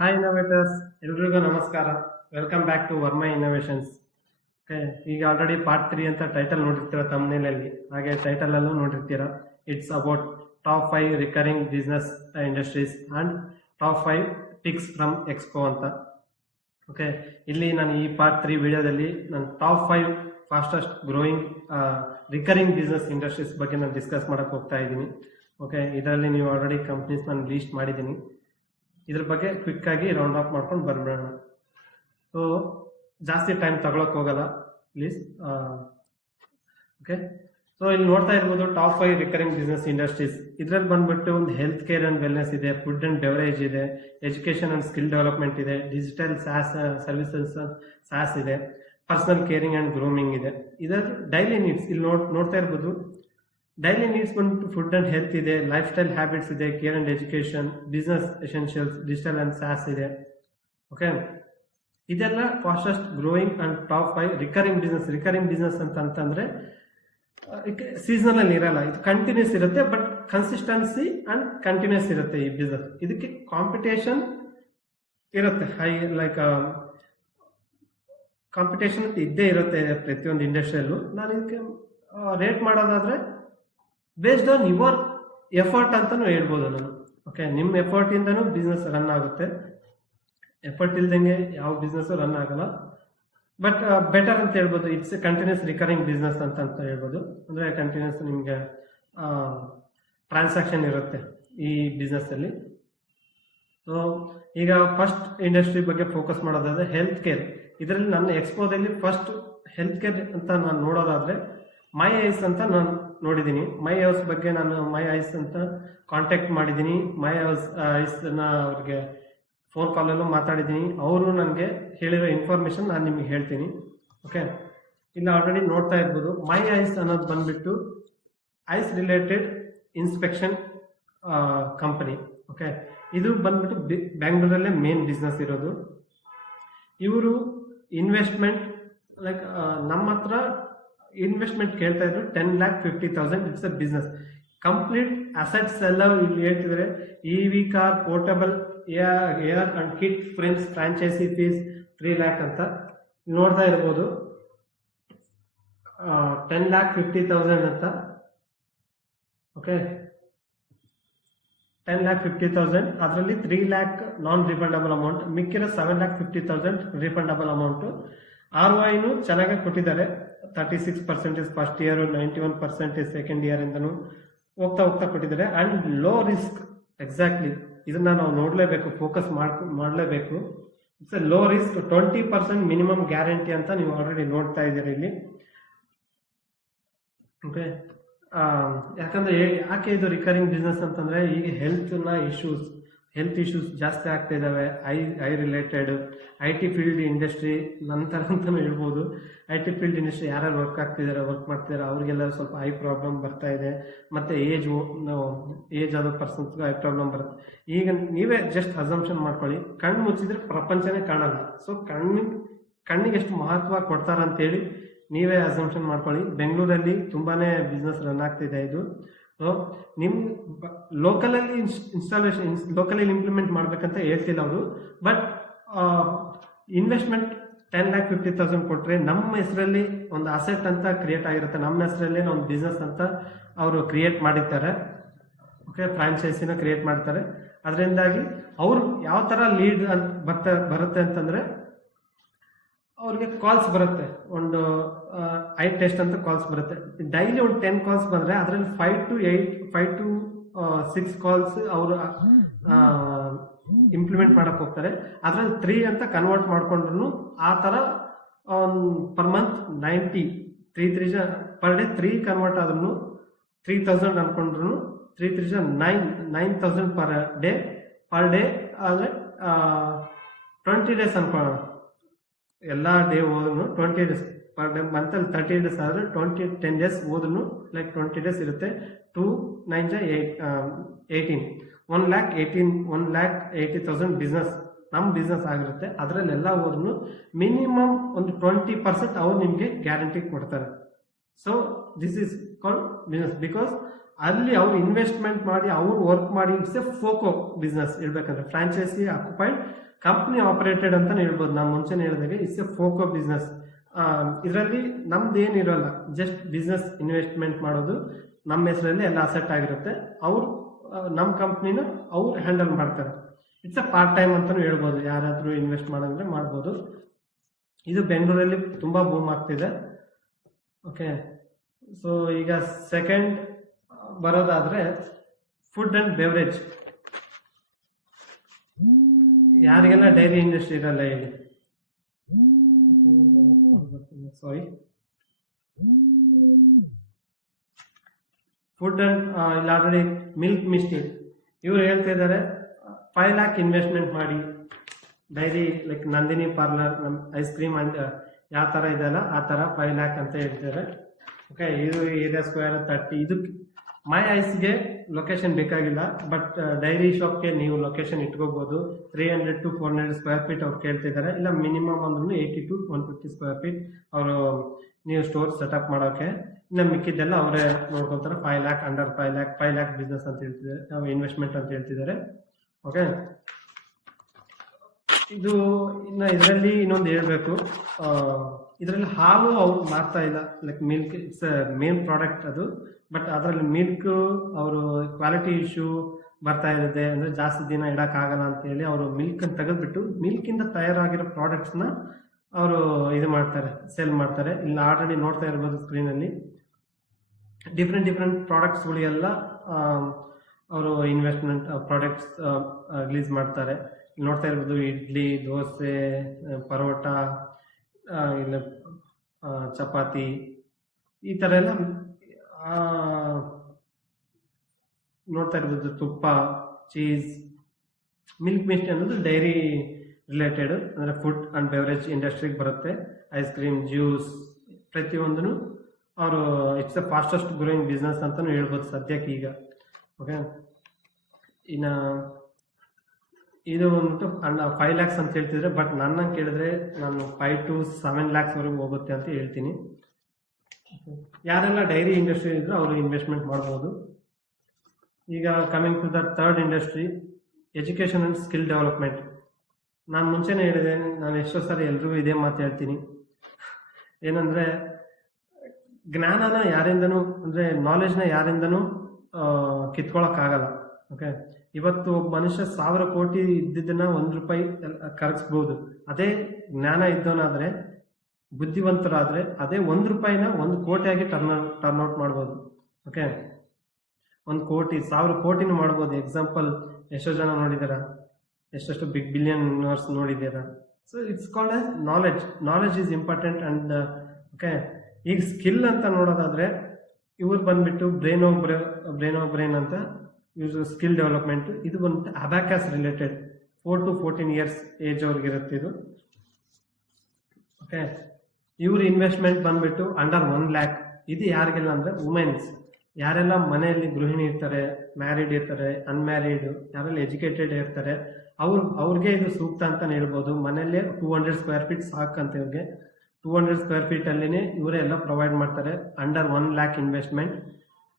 Hi innovators, ಎಲ್ರಿಗೂ ನಮಸ್ಕಾರ. Welcome back to Varma innovations. Okay, ಈಗ ಆಲ್ರೆಡಿ ಪಾರ್ಟ್ 3 ಅಂತ ಟೈಟಲ್ ನೋಡಿರ್ತೀರ ತಮ್ಮನೇಲಲ್ಲಿ, ಹಾಗೆ ಟೈಟಲ್ ಅಲ್ಲೂ ನೋಡಿರ್ತೀರ. It's about top 5 recurring business industries and top 5 picks from expo ಅಂತ. ಓಕೆ, ಇಲ್ಲಿ ನಾನು ಈ ಪಾರ್ಟ್ 3 ವಿಡಿಯೋದಲ್ಲಿ ನಾನು top 5 fastest growing recurring business industries ಬಗ್ಗೆ ನಾನು ಡಿಸ್ಕಸ್ ಮಾಡಕ್ಕೆ ಹೋಗ್ತಾ ಇದ್ದೀನಿ. ಓಕೆ, ಇದರಲ್ಲಿ ನೀವು ಆಲ್ರೆಡಿ ಕಂಪ್ನೀಸ್ ನಾನು ಲೀಸ್ಟ್ ಮಾಡಿದ್ದೀನಿ. ಇದ್ರ ಬಗ್ಗೆ ಕ್ವಿಕ್ ಆಗಿ ರೌಂಡ್ ಆಫ್ ಮಾಡ್ಕೊಂಡು ಬರ್ಬೇಡ. ಸೊ ಜಾಸ್ತಿ ಟೈಮ್ ತಗೊಳಕ್ ಹೋಗಲ್ಲ ಪ್ಲೀಸ್. ಓಕೆ, ಸೊ ಇಲ್ಲಿ ನೋಡ್ತಾ ಇರ್ಬೋದು ಟಾಪ್ 5 ರಿಕರಿಂಗ್ ಬಿಸ್ನೆಸ್ ಇಂಡಸ್ಟ್ರೀಸ್. ಇದ್ರಲ್ಲಿ ಬಂದ್ಬಿಟ್ಟು ಒಂದು ಹೆಲ್ತ್ ಕೇರ್ ಅಂಡ್ ವೆಲ್ನೆಸ್ ಇದೆ, ಫುಡ್ ಅಂಡ್ ಬೆವರೇಜ್ ಇದೆ, ಎಜುಕೇಶನ್ ಅಂಡ್ ಸ್ಕಿಲ್ ಡೆವಲಪ್ಮೆಂಟ್ ಇದೆ, ಡಿಜಿಟಲ್ ಸಾಸ್ ಸರ್ವಿಸಸ್ ಸಾಸ್ ಇದೆ, ಪರ್ಸನಲ್ ಕೇರಿಂಗ್ ಅಂಡ್ ಗ್ರೂಮಿಂಗ್ ಇದೆ. ಇದರಲ್ಲಿ ಡೈಲಿ ನೀಡ್ಸ್ ಇಲ್ಲಿ ನೋಡ್ತಾ ಇರ್ಬೋದು. ಡೈಲಿ ನೀಡ್ಸ್ ಬಂದ್ಬಿಟ್ಟು ಫುಡ್ ಅಂಡ್ ಹೆಲ್ತ್ ಇದೆ, ಲೈಫ್ ಸ್ಟೈಲ್ ಹ್ಯಾಬಿಟ್ಸ್ ಇದೆ, care and education, business essentials, digital and sauce ಇದೆ. ಓಕೆ, ಇದೆಲ್ಲ fastest growing and top 5 recurring business. Recurring business ಅಂತಂದ್ರೆ ಸೀಸನಲ್ ಅಲ್ಲಿ ಇರಲ್ಲ, ಇದು ಕಂಟಿನ್ಯೂಸ್ ಇರುತ್ತೆ, ಬಟ್ ಕನ್ಸಿಸ್ಟೆನ್ಸಿ ಅಂಡ್ ಕಂಟಿನ್ಯೂಸ್ ಇರುತ್ತೆ ಈ ಬಿಸ್ನೆಸ್. ಇದಕ್ಕೆ ಕಾಂಪಿಟೇಷನ್ ಇರುತ್ತೆ, ಹೈ ಲೈಕ್ ಕಾಂಪಿಟೇಷನ್ ಇದ್ದೇ ಇರುತ್ತೆ ಪ್ರತಿಯೊಂದು ಇಂಡಸ್ಟ್ರಿಯಲ್ಲೂ. ನಾನು ಇದಕ್ಕೆ ರೇಟ್ ಮಾಡೋದಾದ್ರೆ ಬೇಸ್ಡ್ ಆನ್ ಯುವರ್ ಎಫರ್ಟ್ ಅಂತಾನು ಹೇಳ್ಬೋದು ನಾನು. ಓಕೆ, ನಿಮ್ಮ ಎಫರ್ಟ್ ಇಂದನೂ ಬಿಸ್ನೆಸ್ ರನ್ ಆಗುತ್ತೆ. ಎಫರ್ಟ್ ಇಲ್ದಂಗೆ ಯಾವ ಬಿಸ್ನೆಸ್ ರನ್ ಆಗಲ್ಲ, ಬಟ್ ಬೆಟರ್ ಅಂತ ಹೇಳ್ಬೋದು. ಇಟ್ಸ್ ಕಂಟಿನ್ಯೂಸ್ ರಿಕರಿಂಗ್ ಬಿಸ್ನೆಸ್ ಅಂತ ಹೇಳ್ಬೋದು. ಅಂದ್ರೆ ಕಂಟಿನ್ಯೂಸ್ ನಿಮ್ಗೆ ಟ್ರಾನ್ಸಾಕ್ಷನ್ ಇರುತ್ತೆ ಈ ಬಿಸ್ನೆಸ್ ಅಲ್ಲಿ. ಸೊ ಈಗ ಫಸ್ಟ್ ಇಂಡಸ್ಟ್ರಿ ಬಗ್ಗೆ ಫೋಕಸ್ ಮಾಡೋದಾದ್ರೆ ಹೆಲ್ತ್ ಕೇರ್. ಇದರಲ್ಲಿ ನನ್ನ ಎಕ್ಸ್ಪೋದಲ್ಲಿ ಫಸ್ಟ್ ಹೆಲ್ತ್ ಕೇರ್ ಅಂತ ನಾನು ನೋಡೋದಾದ್ರೆ ಮೈ ಐಸ್ ಅಂತ ನಾನು ನೋಡಿದ್ದೀನಿ. ಮೈ ಐಸ್ ಬಗ್ಗೆ ನಾನು ಮೈ ಐಸ್ ಅಂತ ಕಾಂಟ್ಯಾಕ್ಟ್ ಮಾಡಿದ್ದೀನಿ. ಮೈ ಐಸ್ ಅವ್ರಿಗೆ ಫೋನ್ ಕಾಲಲ್ಲೂ ಮಾತಾಡಿದ್ದೀನಿ. ಅವರು ನನಗೆ ಹೇಳಿರೋ ಇನ್ಫಾರ್ಮೇಶನ್ ನಾನು ನಿಮಗೆ ಹೇಳ್ತೀನಿ. ಓಕೆ, ಇಲ್ಲಿ ಆಲ್ರೆಡಿ ನೋಡ್ತಾ ಇರ್ಬೋದು ಮೈ ಐಸ್ ಅನ್ನೋದು ಬಂದ್ಬಿಟ್ಟು ice related inspection company. Okay, ಇದು ಬಂದ್ಬಿಟ್ಟು ಬ್ಯಾಂಗ್ಳೂರಲ್ಲೇ ಮೇನ್ ಬಿಸ್ನೆಸ್ ಇರೋದು. ಇವರು ಇನ್ವೆಸ್ಟ್ಮೆಂಟ್ ಲೈಕ್ ನಮ್ಮ ಹತ್ರ ಇನ್ವೆಸ್ಟ್ಮೆಂಟ್ ಕೇಳ್ತಾ ಇದ್ರು 10,50,000. It's a business. Complete assets ಎಲ್ಲ ಇಲ್ಲಿ ಹೇಳ್ತಿದ್ರೆ EV car, portable air and kit friends, franchise fees 3 lakh ಅಂತ ನೋಡ್ತಾ ಇರ್ಬೋದು. 10,50,000 ಅಂತ. ಓಕೆ, 10,50,000 ಅದರಲ್ಲಿ 3 lakh ನಾನ್ ರಿಫಂಡಬಲ್ ಅಮೌಂಟ್, ಮಿಕ್ಕಿರೋ 7,50,000 ರಿಫಂಡಬಲ್ ಅಮೌಂಟ್. ROI ಚೆನ್ನಾಗಿ ಕೊಟ್ಟಿದ್ದಾರೆ. 36% ಫಸ್ಟ್ ಇಯರ್, 91% ಸೆಕೆಂಡ್ ಇಯರ್ ಇಂದನು ಹೋಗ್ತಾ ಕೊಟ್ಟಿದ್ದಾರೆ. And low risk. ಎಕ್ಸಾಕ್ಟ್ಲಿ ಇದನ್ನ ನಾವು ನೋಡ್ಲೇಬೇಕು, ಫೋಕಸ್ ಮಾಡಲೇಬೇಕು. It's A low risk, 20% minimum guarantee ಅಂತ ನೀವು ಆಲ್ರೆಡಿ ನೋಡ್ತಾ ಇದ್ದೀರಿ ಇಲ್ಲಿ. ಓಕೆ, ಯಾಕಂದ್ರೆ ಯಾಕೆ ಇದು ರಿಕರಿಂಗ್ ಬಿಸ್ನೆಸ್ ಅಂತಂದ್ರೆ ಈಗ ಹೆಲ್ತ್ ಇಶ್ಯೂಸ್ ಜಾಸ್ತಿ ಆಗ್ತಾ ಇದಾವೆ. I related IT field industry ನಂತರ ಅಂತಾನು ಹೇಳ್ಬೋದು. IT ಫೀಲ್ಡ್ ಇಂಡಸ್ಟ್ರಿ ಯಾರ್ಯಾರು ವರ್ಕ್ ಮಾಡ್ತಿದ್ದಾರೆ ಅವ್ರಿಗೆಲ್ಲ ಸ್ವಲ್ಪ ಐ ಪ್ರಾಬ್ಲಮ್ ಬರ್ತಾ ಇದೆ. ಮತ್ತೆ ಏಜ್ ಆದ ಪರ್ಸನ್ಸ್ಗೂ ಐ ಪ್ರಾಬ್ಲಮ್ ಬರುತ್ತೆ. ಈಗ ನೀವೇ ಜಸ್ಟ್ ಅಸಂಪ್ಷನ್ ಮಾಡ್ಕೊಳ್ಳಿ, ಕಣ್ಣು ಮುಚ್ಚಿದ್ರೆ ಪ್ರಪಂಚನೇ ಕಾಣಲ್ಲ. ಸೊ ಕಣ್ಣಿಗೆ ಎಷ್ಟು ಮಹತ್ವ ಕೊಡ್ತಾರಂತೇಳಿ ನೀವೇ ಅಸಂಪ್ಷನ್ ಮಾಡ್ಕೊಳ್ಳಿ. ಬೆಂಗಳೂರಲ್ಲಿ ತುಂಬಾನೇ ಬಿಸ್ನೆಸ್ ರನ್ ಆಗ್ತಿದೆ ಇದು. ಸೊ ನಿಮ್ ಲೋಕಲಲ್ಲಿ ಲೋಕಲಲ್ಲಿ ಇಂಪ್ಲಿಮೆಂಟ್ ಮಾಡ್ಬೇಕಂತ ಹೇಳ್ತಿಲ್ಲ ಅವರು. ಬಟ್ ಇನ್ವೆಸ್ಟ್ಮೆಂಟ್ 10,50,000 ಕೊಟ್ರೆ ನಮ್ಮ ಹೆಸರಲ್ಲಿ ಒಂದು ಅಸೆಟ್ ಅಂತ ಕ್ರಿಯೇಟ್ ಆಗಿರುತ್ತೆ. ನಮ್ಮ ಹೆಸರಲ್ಲಿ ಒಂದು ಬಿಸ್ನೆಸ್ ಅಂತ ಅವರು ಕ್ರಿಯೇಟ್ ಮಾಡಿರ್ತಾರೆ. ಓಕೆ, ಫ್ರಾಂಚೈಸಿನ ಕ್ರಿಯೇಟ್ ಮಾಡ್ತಾರೆ. ಅದರಿಂದಾಗಿ ಅವ್ರು ಯಾವ ತರ ಲೀಡ್ ಬರುತ್ತೆ ಅಂತಂದ್ರೆ ಅವ್ರಿಗೆ ಕಾಲ್ಸ್ ಬರುತ್ತೆ. ಒಂದು ಐ ಟೆಸ್ಟ್ ಅಂತ ಕಾಲ್ಸ್ ಬರುತ್ತೆ. ಡೈಲಿ ಒಂದು 10 ಕಾಲ್ಸ್ ಬಂದ್ರೆ ಅದರಲ್ಲಿ 5 to 6 ಕಾಲ್ಸ್ ಅವರು ಇಂಪ್ಲಿಮೆಂಟ್ ಮಾಡಕ್ ಹೋಗ್ತಾರೆ. ಅದ್ರಲ್ಲಿ 3 ಅಂತ ಕನ್ವರ್ಟ್ ಮಾಡ್ಕೊಂಡ್ರು ಆ ತರ per month 90 per day 3 convert ಆದ್ರೂ 3,000 ಅನ್ಕೊಂಡ್ರು 9,000 ಪರ್ ಡೇ ಆದ್ರೆ 20 ಡೇಸ್ ಅನ್ಕೊಳ್ಳೋಣ. ಎಲ್ಲಾ ಡೇ ಹೋದ್ರು 20 ಡೇಸ್ ಪರ್ ಡೇ. ಮಂತಲ್ಲಿ 30 ಡೇಸ್ ಆದ್ರೆ 10 ಡೇಸ್ ಹೋದ್ರು ಲೈಕ್ 20 ಡೇಸ್ ಇರುತ್ತೆ. 2 9 18 1,80,000 ಬಿಸ್ನೆಸ್ ನಮ್ಮ ಬಿಸ್ನೆಸ್ ಆಗಿರುತ್ತೆ. ಅದರಲ್ಲೆಲ್ಲ ಹೋದ್ರು ಮಿನಿಮಮ್ ಒಂದು 20% ಅವ್ರು ನಿಮ್ಗೆ ಗ್ಯಾರಂಟಿ ಕೊಡ್ತಾರೆ. So this is called business. Because ಅಲ್ಲಿ ಅವ್ರು ಇನ್ವೆಸ್ಟ್ಮೆಂಟ್ ಮಾಡಿ ಅವ್ರು ವರ್ಕ್ ಮಾಡಿ. ಇಟ್ಸ್ ಎ ಫೋಕೋ ಬಿಸ್ನೆಸ್ ಹೇಳ್ಬೇಕಂದ್ರೆ. ಫ್ರಾಂಚೈಸಿ ಆಕ್ಯುಪೈಡ್ ಕಂಪ್ನಿ ಆಪರೇಟೆಡ್ ಅಂತ ಹೇಳ್ಬೋದು. ನಾವು ಮುಂಚೆನೇ ಹೇಳಿದಾಗೆ ಇಟ್ಸ್ ಎ ಫೋಕೋ ಬಿಸ್ನೆಸ್. ಇದರಲ್ಲಿ ನಮ್ದು ಏನಿರೋಲ್ಲ, ಜಸ್ಟ್ ಬಿಸ್ನೆಸ್ ಇನ್ವೆಸ್ಟ್ಮೆಂಟ್ ಮಾಡೋದು, ನಮ್ಮ ಹೆಸರಲ್ಲಿ ಎಲ್ಲ ಅಸೆಟ್ ಆಗಿರುತ್ತೆ. ಅವ್ರು ನಮ್ಮ ಕಂಪ್ನಿನ ಅವ್ರು ಹ್ಯಾಂಡಲ್ ಮಾಡ್ತಾರೆ. ಇಟ್ಸ್ ಅ ಪಾರ್ಟ್ ಟೈಮ್ ಅಂತಾನು ಹೇಳ್ಬೋದು. ಯಾರಾದರೂ ಇನ್ವೆಸ್ಟ್ ಮಾಡಂದ್ರೆ ಮಾಡ್ಬೋದು. ಇದು ಬೆಂಗಳೂರಲ್ಲಿ ತುಂಬಾ ಬೂಮ್ ಆಗ್ತಿದೆ. ಓಕೆ, ಸೊ ಈಗ ಸೆಕೆಂಡ್ ಬರೋದಾದ್ರೆ ಫುಡ್ ಅಂಡ್ ಬೆವರೇಜ್. ಯಾರಿಗೆಲ್ಲ ಡೈರಿ ಇಂಡಸ್ಟ್ರಿ ಇರಲ್ಲ ಹೇಳಿ? ಸಾರಿ, ಫುಡ್ ಅಂಡ್ ಇಲ್ಲಿ ಆಲ್ರೆಡಿ ಮಿಲ್ಕ್ ಮಿಸ್ಟಿ ಇವ್ರು ಹೇಳ್ತಾ ಇದ್ದಾರೆ 5 lakh ಇನ್ವೆಸ್ಟ್ಮೆಂಟ್ ಮಾಡಿ dairy, like Nandini parlour, ice cream and ಯಾವ ತರ ಇದೆಯಲ್ಲ ಆ ತರ 5 lakh ಅಂತ ಹೇಳ್ತಾರೆ. ಓಕೆ, ಇದು ಏರಿಯಾ ಸ್ಕ್ವೇರ್ 30. ಇದಕ್ಕೆ ಮೈ ಐಸ್ಗೆ ಲೊಕೇಶನ್ ಬೇಕಾಗಿಲ್ಲ, ಬಟ್ ಡೈರಿ ಶಾಪ್ಗೆ ನೀವು ಲೊಕೇಶನ್ ಇಟ್ಕೋಬಹುದು. 300 to 400 ಸ್ಕ್ವೇರ್ ಫೀಟ್ ಅವ್ರು ಕೇಳ್ತಿದ್ದಾರೆ. ಇಲ್ಲ ಮಿನಿಮಮ್ ಅಂದ್ರೂ 80 to 150 ಸ್ಕ್ವೇರ್ ಫೀಟ್ ಅವರು ನೀವು ಸ್ಟೋರ್ ಸೆಟಪ್ ಮಾಡೋಕೆ. ಇನ್ನು ಮಿಕ್ಕಿದ್ದೆಲ್ಲ ಅವರೇ ನೋಡ್ಕೊತಾರೆ. 5 lakh, ಅಂಡರ್ 5 lakh ಬಿಸ್ನೆಸ್ ಅಂತ ಹೇಳ್ತಿದ್ದಾರೆ, ಇನ್ವೆಸ್ಟ್ಮೆಂಟ್ ಅಂತ ಹೇಳ್ತಿದ್ದಾರೆ. ಓಕೆ, ಇದು ಇನ್ನು ಇದರಲ್ಲಿ ಇನ್ನೊಂದು ಹೇಳ್ಬೇಕು, ಇದರಲ್ಲಿ ಹಾಲು ಅವ್ರು ಮಾರ್ತಾ ಇಲ್ಲ. Like milk it's main product ಅದು, ಬಟ್ ಅದರಲ್ಲಿ ಮಿಲ್ಕ್ ಅವರು ಕ್ವಾಲಿಟಿ ಇಶ್ಯೂ ಬರ್ತಾ ಇದೆ, ಅಂದ್ರೆ ಜಾಸ್ತಿ ದಿನ ಇಡಕ್ಕಾಗಲ್ಲ ಅಂತ ಹೇಳಿ ಅವರು ಮಿಲ್ಕ್ ಅನ್ನು ತೆಗೆದ್ಬಿಟ್ಟು ಮಿಲ್ಕ್ ಇಂದ ತಯಾರಾಗಿರೋ ಪ್ರಾಡಕ್ಟ್ಸ್ ನ ಅವರು ಇದು ಮಾಡ್ತಾರೆ, ಸೇಲ್ ಮಾಡ್ತಾರೆ. ಇಲ್ಲಿ ಆಲ್ರೆಡಿ ನೋಡ್ತಾ ಇರ್ಬೋದು ಸ್ಕ್ರೀನ್ ಅಲ್ಲಿ ಡಿಫ್ರೆಂಟ್ ಪ್ರಾಡಕ್ಟ್ಸ್ಗಳಿಗೆಲ್ಲ ಅವರು ಇನ್ವೆಸ್ಟ್ಮೆಂಟ್ ಪ್ರಾಡಕ್ಟ್ಸ್ ರಿಲೀಸ್ ಮಾಡ್ತಾರೆ. ಇಲ್ಲಿ ನೋಡ್ತಾ ಇರ್ಬೋದು ಇಡ್ಲಿ, ದೋಸೆ, ಪರೋಟ, ಇಲ್ಲ ಚಪಾತಿ, ಈ ತರ ಎಲ್ಲ ನೋಡ್ತಾ ಇರ್ಬೋದು. ತುಪ್ಪ, ಚೀಸ್, ಮಿಲ್ಕ್ ಮಿಸ್ಟ್ ಅನ್ನೋದು ಡೈರಿ ರಿಲೇಟೆಡ್, ಅಂದ್ರೆ ಫುಡ್ ಅಂಡ್ ಬೆವರೇಜ್ ಇಂಡಸ್ಟ್ರಿಗೆ ಬರುತ್ತೆ. ಐಸ್ ಕ್ರೀಮ್, ಜ್ಯೂಸ್, ಪ್ರತಿಯೊಂದನ್ನು ಅವರು it's the fastest growing business ಅಂತಾನು ಹೇಳ್ಬೋದು ಸದ್ಯಕ್ಕೆ ಈಗ. ಓಕೆ, ಇನ್ನು ಇದು ಒಂದು 5 lakhs ಅಂತ ಹೇಳ್ತಿದ್ರೆ, ಬಟ್ ನನ್ನ ಕೇಳಿದ್ರೆ ನಾನು 5 to 7 lakhs ವರೆಗೂ ಹೋಗುತ್ತೆ ಅಂತ ಹೇಳ್ತೀನಿ. ಯಾರೆಲ್ಲ ಡೈರಿ ಇಂಡಸ್ಟ್ರಿ ಇದ್ರೆ ಅವರು ಇನ್ವೆಸ್ಟ್ಮೆಂಟ್ ಮಾಡ್ಬೋದು. ಈಗ coming to the third industry, education and skill development. ನಾನು ಮುಂಚೆನೇ ಹೇಳಿದೆ, ನಾನು ಎಷ್ಟೋ ಸಾರಿ ಎಲ್ರಿಗೂ ಇದೇ ಮಾತು ಹೇಳ್ತೀನಿ, ಏನಂದ್ರೆ ಜ್ಞಾನನ ಯಾರಿಂದನೂ, ಅಂದ್ರೆ ನಾಲೆಜ್ನ ಯಾರಿಂದನೂ ಕಿತ್ಕೊಳಕ್ಕಾಗಲ್ಲ. ಓಕೆ, ಇವತ್ತು ಒಬ್ಬ ಮನುಷ್ಯ 1000 ಕೋಟಿ ಇದ್ದಿದ್ದನ್ನ ₹1 ಖರ್ಚಿಸ್ಬೋದು. ಅದೇ ಜ್ಞಾನ ಇದ್ದವನಾದ್ರೆ, ಬುದ್ಧಿವಂತರಾದ್ರೆ, ಅದೇ ₹1ನ 1 ಕೋಟಿಯಾಗಿ ಟರ್ನ್ ಔಟ್ ಮಾಡ್ಬೋದು. ಓಕೆ, 1 ಕೋಟಿ 1000 ಕೋಟಿನೂ ಮಾಡ್ಬೋದು. ಎಕ್ಸಾಂಪಲ್ ಎಷ್ಟೋ ಜನ ನೋಡಿದಾರ, ಎಷ್ಟೆಷ್ಟು ಬಿಗ್ ಬಿಲಿಯನರ್ಸ್ ನೋಡಿದ್ದೀರಾ. So it's called as knowledge is important. And okay, ಈಗ ಸ್ಕಿಲ್ ಅಂತ ನೋಡೋದಾದ್ರೆ ಇವ್ರು ಬಂದ್ಬಿಟ್ಟು ಬ್ರೈನ್ ಆಫ್ ಬ್ರೈನ್ ಅಂತ ಇವ್ರ ಸ್ಕಿಲ್ ಡೆವಲಪ್ಮೆಂಟ್. ಇದು ಬಂದ್ಬಿಟ್ಟು abacus related, 4 to 14 years age ಅವ್ರಿಗಿರುತ್ತೆ ಇದು. ಓಕೆ, ಇವ್ರ ಇನ್ವೆಸ್ಟ್ಮೆಂಟ್ ಬಂದ್ಬಿಟ್ಟು ಅಂಡರ್ 1 lakh. ಇದು ಯಾರಿಗೆಲ್ಲ ಅಂದ್ರೆ ವುಮೆನ್ಸ್, ಯಾರೆಲ್ಲ ಮನೆಯಲ್ಲಿ ಗೃಹಿಣಿ ಇರ್ತಾರೆ, ಮ್ಯಾರಿಡ್ ಇರ್ತಾರೆ, ಅನ್ಮ್ಯಾರಿಡ್, ಯಾರೆಲ್ಲ ಎಜುಕೇಟೆಡ್ ಇರ್ತಾರೆ, ಅವ್ರಿಗೆ ಇದು ಸೂಕ್ತ ಅಂತಾನೆ ಹೇಳ್ಬೋದು. ಮನೆಯಲ್ಲೇ 200 ಸ್ಕ್ವೇರ್ ಫೀಟ್ ಸಾಕಂತ ಇವ್ರಿಗೆ. 200 ಸ್ಕ್ವೇರ್ ಫೀಟ್ ಅಲ್ಲಿನೇ ಇವರೇ ಎಲ್ಲ ಪ್ರೊವೈಡ್ ಮಾಡ್ತಾರೆ. Under 1 lakh investment.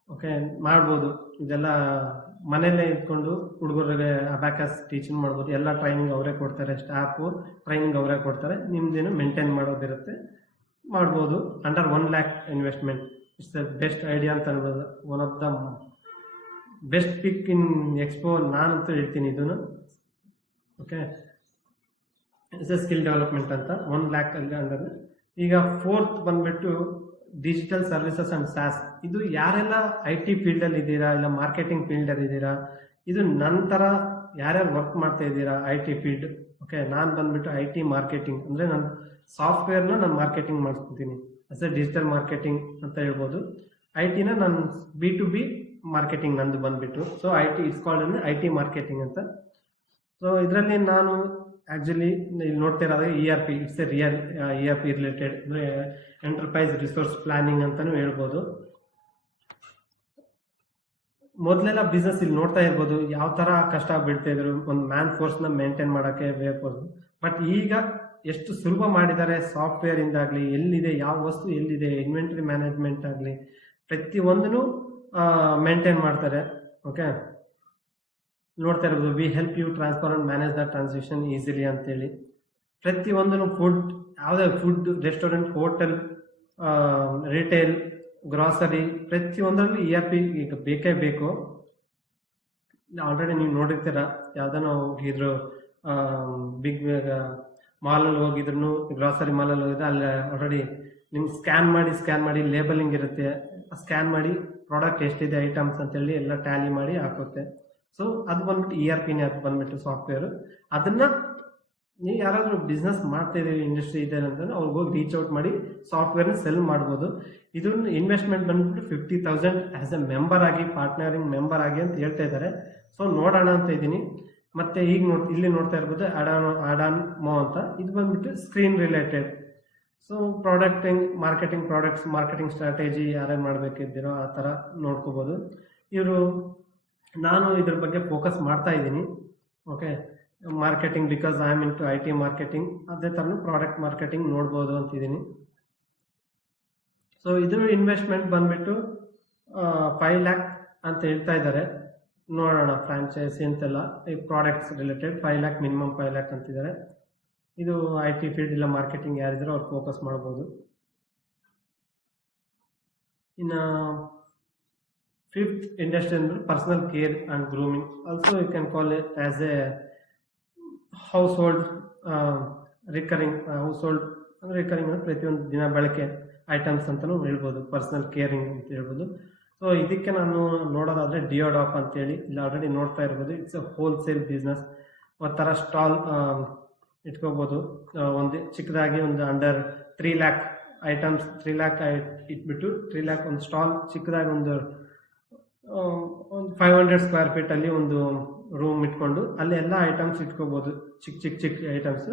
ಓಕೆ, ಮಾಡ್ಬೋದು. ಇದೆಲ್ಲ ಮನೆಯಲ್ಲೇ ಇಟ್ಕೊಂಡು ಹುಡುಗರಿಗೆ ಅಬ್ಯಾಕಸ್ ಟೀಚಿಂಗ್ ಮಾಡ್ಬೋದು. ಎಲ್ಲ ಟ್ರೈನಿಂಗ್ ಅವರೇ ಕೊಡ್ತಾರೆ, ಸ್ಟಾಫು ಟ್ರೈನಿಂಗ್ ಅವರೇ ಕೊಡ್ತಾರೆ. ನಿಮ್ದೇನು ಮೇಂಟೈನ್ ಮಾಡೋದಿರುತ್ತೆ, ಮಾಡ್ಬೋದು. Under 1 lakh investment it's the best idea ಅಂತ ಅನ್ಬೋದು. One of the best pick in expo ನಾನಂತೂ ಹೇಳ್ತೀನಿ ಇದನ್ನು. Okay, it's A skill development ಅಂತ 1 lakh ಅಲ್ಲಿ ಅಂಡರ್. ಈಗ ಫೋರ್ತ್ ಬಂದ್ಬಿಟ್ಟು ಡಿಜಿಟಲ್ ಸರ್ವಿಸಸ್ ಅಂಡ್ ಸ್ಯಾಸ್. ಇದು ಯಾರೆಲ್ಲ IT ಫೀಲ್ಡ್ ಅಲ್ಲಿ ಇದ್ದೀರಾ, ಇಲ್ಲ ಮಾರ್ಕೆಟಿಂಗ್ ಫೀಲ್ಡ್ ಅಲ್ಲಿ ಇದ್ದೀರಾ, ಇದು ನಂತರ ಯಾರ್ಯಾರು ವರ್ಕ್ ಮಾಡ್ತಾ ಇದ್ದೀರಾ IT ಫೀಲ್ಡ್. ಓಕೆ, ನಾನು ಬಂದ್ಬಿಟ್ಟು IT ಮಾರ್ಕೆಟಿಂಗ್, ಅಂದ್ರೆ ನಾನು ಸಾಫ್ಟ್ವೇರ್ನ ನಾನು ಮಾರ್ಕೆಟಿಂಗ್ ಮಾಡ್ತೀನಿ, ಅಸ್ ಎ ಡಿಜಿಟಲ್ ಮಾರ್ಕೆಟಿಂಗ್ ಅಂತ ಹೇಳ್ಬೋದು. IT ನ ನಾನು B2B ಮಾರ್ಕೆಟಿಂಗ್ ನಂದು ಬಂದ್ಬಿಟ್ಟು. So IT it's called IT marketing ಅಂತ. ಸೊ ಇದರಲ್ಲಿ ನಾನು ಆಕ್ಚುಲಿ ಇಲ್ಲಿ ನೋಡ್ತಾ ಇರೋದು ERP, it's A real ERP related, ಅಂದ್ರೆ ಎಂಟರ್ಪ್ರೈಸ್ ರಿಸೋರ್ಸ್ ಪ್ಲಾನಿಂಗ್ ಅಂತಾನು ಹೇಳ್ಬೋದು. ಮೊದಲೆಲ್ಲ ಬಿಸ್ನೆಸ್ ಇಲ್ಲಿ ನೋಡ್ತಾ ಇರ್ಬೋದು ಯಾವ ತರ ಕಷ್ಟ ಬೀಳ್ತಾ ಇದ್ರು ಒಂದು ಮ್ಯಾನ್ ಫೋರ್ಸ್ ನ ಮೇಂಟೈನ್ ಮಾಡಕ್ಕೆ ಬೇಕು. ಬಟ್ ಈಗ ಎಷ್ಟು ಸುಲಭ ಮಾಡಿದ್ದಾರೆ. ಸಾಫ್ಟ್ವೇರ್ ಇಂದಾಗ್ಲಿ, ಎಲ್ಲಿದೆ ಯಾವ ವಸ್ತು ಎಲ್ಲಿದೆ, ಇನ್ವೆಂಟರಿ ಮ್ಯಾನೇಜ್ಮೆಂಟ್ ಆಗಲಿ, ಪ್ರತಿಯೊಂದನ್ನು ಮೇಂಟೈನ್ ಮಾಡ್ತಾರೆ. ಓಕೆ, ನೋಡ್ತಾ ಇರ್ಬೋದು, we help you transfer and manage the transaction easily ಅಂತೇಳಿ. ಪ್ರತಿಯೊಂದನ್ನು ಫುಡ್, ಯಾವುದೇ food, restaurant, hotel, retail, grocery, ಪ್ರತಿಯೊಂದರಲ್ಲಿ ERP ಈಗ ಬೇಕೇ ಬೇಕು. ಆಲ್ರೆಡಿ ನೀವು ನೋಡಿರ್ತೀರ, ಯಾವ್ದಾನ ಹೋಗಿದ್ರು ಬಿಗ್ ಮಾಲಲ್ಲಿ ಹೋಗಿದ್ರು, ಗ್ರಾಸರಿ ಮಾಲಲ್ಲಿ ಹೋಗಿದ್ರೆ ಅಲ್ಲಿ ಆಲ್ರೆಡಿ ನಿಮ್ಗೆ ಸ್ಕ್ಯಾನ್ ಮಾಡಿ ಲೇಬಲಿಂಗ್ ಇರುತ್ತೆ. ಸ್ಕ್ಯಾನ್ ಮಾಡಿ ಪ್ರಾಡಕ್ಟ್ ಎಷ್ಟಿದೆ ಐಟಮ್ಸ್ ಅಂತೇಳಿ ಎಲ್ಲ ಟ್ಯಾಲಿ ಮಾಡಿ ಹಾಕುತ್ತೆ. ಸೊ ಅದು ಬಂದ್ಬಿಟ್ಟು ERPನೇ, ಅದು ಬಂದ್ಬಿಟ್ಟು ಸಾಫ್ಟ್ವೇರ್. ಅದನ್ನ ನೀವು ಯಾರಾದರೂ ಬಿಸ್ನೆಸ್ ಮಾಡ್ತಾ ಇದೀವಿ, ಇಂಡಸ್ಟ್ರಿ ಇದೆ ಅಂತಂದ್ರೆ ಅವ್ರಿಗೆ ಹೋಗಿ ರೀಚ್ ಔಟ್ ಮಾಡಿ ಸಾಫ್ಟ್ವೇರ್ನ ಸೆಲ್ ಮಾಡ್ಬೋದು. ಇದನ್ನ ಇನ್ವೆಸ್ಟ್ಮೆಂಟ್ ಬಂದ್ಬಿಟ್ಟು 50,000 ಆಸ್ ಎ ಮೆಂಬರ್ ಆಗಿ, ಪಾರ್ಟ್ನರಿಂಗ್ ಮೆಂಬರ್ ಆಗಿ ಅಂತ ಹೇಳ್ತಾ ಇದ್ದಾರೆ. ಸೊ ನೋಡೋಣ ಅಂತ ಇದ್ದೀನಿ. ಮತ್ತೆ ಈಗ ಇಲ್ಲಿ ನೋಡ್ತಾ ಇರ್ಬೋದು ಅಡಾನ್ ಮೋ ಅಂತ. ಇದು ಬಂದ್ಬಿಟ್ಟು screen related. So marketing strategy ಯಾರ್ಯಾರು ಮಾಡಬೇಕಿದ್ದೀರೋ ಆ ಥರ ನೋಡ್ಕೋಬೋದು. ನಾನು ಇದ್ರ ಬಗ್ಗೆ ಫೋಕಸ್ ಮಾಡ್ತಾ ಇದ್ದೀನಿ. Okay, marketing, because I am into IT marketing. ಅದೇ ಥರನೂ ಪ್ರಾಡಕ್ಟ್ ಮಾರ್ಕೆಟಿಂಗ್ ನೋಡ್ಬೋದು ಅಂತಿದ್ದೀನಿ. ಸೊ ಇದ್ರ ಇನ್ವೆಸ್ಟ್ಮೆಂಟ್ ಬಂದ್ಬಿಟ್ಟು 5 lakh ಅಂತ ಹೇಳ್ತಾ ಇದ್ದಾರೆ. ನೋಡೋಣ, ಫ್ರಾಂಚೈಸಿ ಅಂತೆಲ್ಲ ಈ products related 5 lakh, minimum 5 lakh ಅಂತಿದ್ದಾರೆ. ಇದು IT ಫೀಲ್ಡ್ ಇಲ್ಲ ಮಾರ್ಕೆಟಿಂಗ್ ಯಾರಿದ್ರೆ ಅವ್ರು ಫೋಕಸ್ ಮಾಡ್ಬೋದು. ಇನ್ನು 5th ಇಂಡಸ್ಟ್ರಿ ಅಂದ್ರೆ personal care and grooming. Also you can call it as a household recurring. ಅಂದ್ರೆ ಪ್ರತಿಯೊಂದು ದಿನ ಬಳಕೆ ಐಟಮ್ಸ್ ಅಂತಲೂ ಹೇಳ್ಬೋದು, ಪರ್ಸನಲ್ ಕೇರಿಂಗ್ ಅಂತ ಹೇಳ್ಬೋದು. ಸೊ ಇದಕ್ಕೆ ನಾನು ನೋಡೋದಾದ್ರೆ ಡಿಯೋಡಾಪ್ ಅಂತೇಳಿ ಇಲ್ಲಿ ಆಲ್ರೆಡಿ ನೋಡ್ತಾ ಇರ್ಬೋದು. It's a wholesale business. ಒಂಥರ ಸ್ಟಾಲ್ ಇಟ್ಕೋಬೋದು. ಒಂದು ಚಿಕ್ಕದಾಗಿ ಒಂದು ಅಂಡರ್ 3 lakh ಐಟಮ್ಸ್, 3 lakh ಇಟ್ಬಿಟ್ಟು 3 lakh ಒಂದು ಸ್ಟಾಲ್ ಚಿಕ್ಕದಾಗಿ ಒಂದು 500 square feet ಅಲ್ಲಿ ಒಂದು ರೂಮ್ ಇಟ್ಕೊಂಡು ಅಲ್ಲಿ ಎಲ್ಲ ಐಟಮ್ಸ್ ಇಟ್ಕೋಬಹುದು, ಚಿಕ್ಕ ಐಟಮ್ಸ್.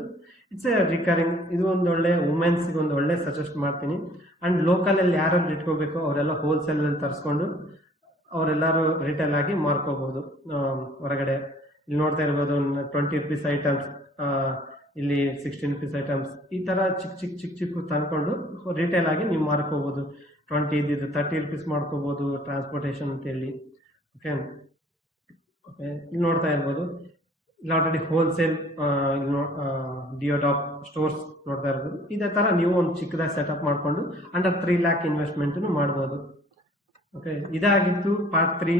It's A recurring. ಇದು ಒಂದು ಒಳ್ಳೆ ವುಮೆನ್ಸ್ಗೆ ಒಂದು ಒಳ್ಳೆ ಸಜೆಸ್ಟ್ ಮಾಡ್ತೀನಿ. ಅಂಡ್ ಲೋಕಲ್ ಅಲ್ಲಿ ಯಾರು ಇಟ್ಕೋಬೇಕು ಅವರೆಲ್ಲ ಹೋಲ್ಸೇಲ್ ಅಲ್ಲಿ ತರಿಸ್ಕೊಂಡು ಅವರೆಲ್ಲರೂ ರಿಟೇಲ್ ಆಗಿ ಮಾರ್ಕೋಬಹುದು ಹೊರಗಡೆ. ಇಲ್ಲಿ ನೋಡ್ತಾ ಇರ್ಬೋದು 20 rupees ಐಟಮ್ಸ್, ಇಲ್ಲಿ 16 rupees ಐಟಮ್ಸ್. ಈ ತರ ಚಿಕ್ಕ ತಂದ್ಕೊಂಡು ರಿಟೇಲ್ ಆಗಿ ನೀವು ಮಾರ್ಕೋಬಹುದು. 20 ಇದ್ದಿದ್ದು 30 rupees ಮಾಡ್ಕೋಬಹುದು, ಟ್ರಾನ್ಸ್ಪೋರ್ಟೇಷನ್ ಅಂತ ಹೇಳಿ. ಓಕೆ, ಇಲ್ಲಿ ನೋಡ್ತಾ ಇರ್ಬೋದು, ಇಲ್ಲಿ ಆಲ್ರೆಡಿ ಹೋಲ್ಸೇಲ್ ಡಿಯೋಡಾಪ್ ಸ್ಟೋರ್ಸ್ ನೋಡ್ತಾ ಇರ್ಬೋದು. ಇದೇ ತರ ನೀವು ಒಂದು ಚಿಕ್ಕದಾಗಿ ಸೆಟಪ್ ಮಾಡ್ಕೊಂಡು ಅಂಡರ್ 3 lakh ಇನ್ವೆಸ್ಟ್ಮೆಂಟ್ ಮಾಡ್ಬೋದು. ಓಕೆ, ಇದಾಗಿತ್ತು part 3,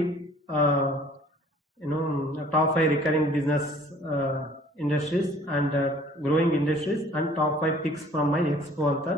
top 5 recurring business industries and growing industries and top 5 picks from my expo ಅಂತ.